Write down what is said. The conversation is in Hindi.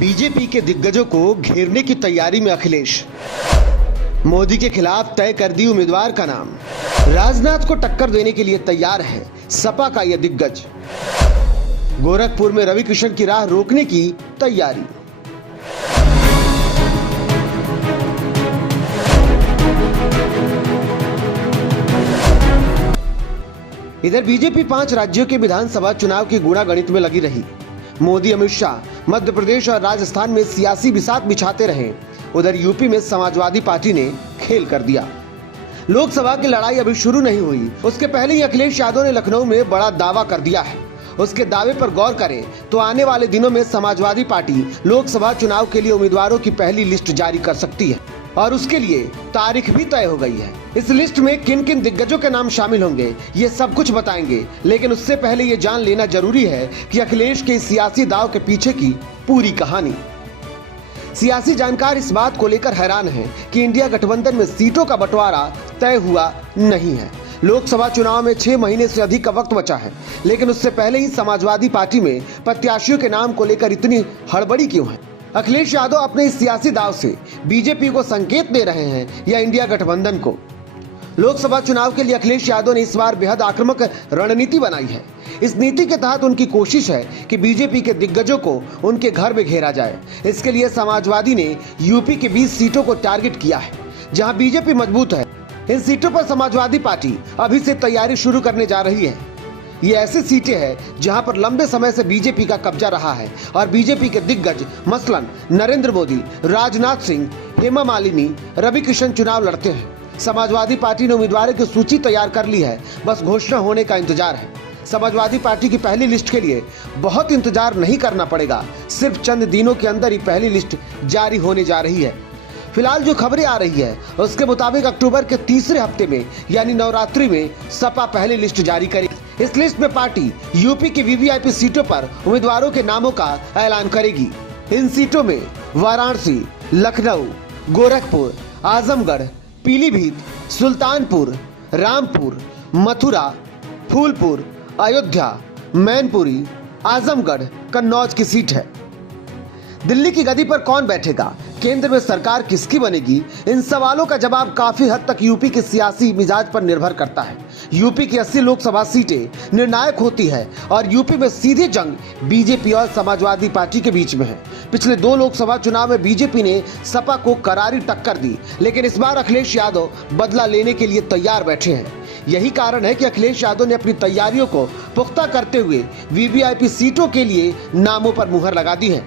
बीजेपी के दिग्गजों को घेरने की तैयारी में अखिलेश। मोदी के खिलाफ तय कर दी उम्मीदवार का नाम। राजनाथ को टक्कर देने के लिए तैयार है सपा का यह दिग्गज। गोरखपुर में रविकिशन की राह रोकने की तैयारी। इधर बीजेपी 5 राज्यों के विधानसभा चुनाव की गुणागणित में लगी रही। मोदी अमित शाह मध्य प्रदेश और राजस्थान में सियासी बिसात बिछाते रहे। उधर यूपी में समाजवादी पार्टी ने खेल कर दिया। लोकसभा की लड़ाई अभी शुरू नहीं हुई, उसके पहले ही अखिलेश यादव ने लखनऊ में बड़ा दावा कर दिया है। उसके दावे पर गौर करें तो आने वाले दिनों में समाजवादी पार्टी लोकसभा चुनाव के लिए उम्मीदवारों की पहली लिस्ट जारी कर सकती है और उसके लिए तारीख भी तय हो गई है। इस लिस्ट में किन किन दिग्गजों के नाम शामिल होंगे ये सब कुछ बताएंगे, लेकिन उससे पहले ये जान लेना जरूरी है कि अखिलेश के इस सियासी दाव के पीछे की पूरी कहानी। सियासी जानकार इस बात को लेकर हैरान हैं कि इंडिया गठबंधन में सीटों का बंटवारा तय हुआ नहीं है। लोकसभा चुनाव में 6 महीने से अधिक का वक्त बचा है, लेकिन उससे पहले ही समाजवादी पार्टी में प्रत्याशियों के नाम को लेकर इतनी हड़बड़ी क्यों है? अखिलेश यादव अपने इस सियासी दाव से बीजेपी को संकेत दे रहे हैं या इंडिया गठबंधन को? लोकसभा चुनाव के लिए अखिलेश यादव ने इस बार बेहद आक्रामक रणनीति बनाई है। इस नीति के तहत उनकी कोशिश है कि बीजेपी के दिग्गजों को उनके घर में घेरा जाए। इसके लिए समाजवादी ने यूपी के 20 सीटों को टारगेट किया है, जहां बीजेपी मजबूत है। इन सीटों पर समाजवादी पार्टी अभी से तैयारी शुरू करने जा रही है। ये ऐसी सीटें हैं जहां पर लंबे समय से बीजेपी का कब्जा रहा है और बीजेपी के दिग्गज मसलन नरेंद्र मोदी, राजनाथ सिंह, हेमा मालिनी, रविकिशन चुनाव लड़ते हैं। समाजवादी पार्टी ने उम्मीदवारों की सूची तैयार कर ली है, बस घोषणा होने का इंतजार है। समाजवादी पार्टी की पहली लिस्ट के लिए बहुत इंतजार नहीं करना पड़ेगा, सिर्फ चंद दिनों के अंदर ही पहली लिस्ट जारी होने जा रही है। फिलहाल जो खबरें आ रही है उसके मुताबिक अक्टूबर के तीसरे हफ्ते में यानी नवरात्रि में सपा पहली लिस्ट जारी करेगी। इस लिस्ट में पार्टी यूपी की वीवीआईपी सीटों पर उम्मीदवारों के नामों का ऐलान करेगी। इन सीटों में वाराणसी, लखनऊ, गोरखपुर, आजमगढ़, पीलीभीत, सुल्तानपुर, रामपुर, मथुरा, फूलपुर, अयोध्या, मैनपुरी, आजमगढ़, कन्नौज की सीट है। दिल्ली की गद्दी पर कौन बैठेगा, केंद्र में सरकार किसकी बनेगी, इन सवालों का जवाब काफी हद तक यूपी के सियासी मिजाज पर निर्भर करता है। यूपी की 80 लोकसभा सीटें निर्णायक होती है और यूपी में सीधी जंग बीजेपी और समाजवादी पार्टी के बीच में है। पिछले 2 लोकसभा चुनाव में बीजेपी ने सपा को करारी टक्कर दी, लेकिन इस बार अखिलेश यादव बदला लेने के लिए तैयार बैठे हैं। यही कारण है कि अखिलेश यादव ने अपनी तैयारियों को पुख्ता करते हुए वीवीआईपी सीटों के लिए नामों पर मुहर लगा दी है।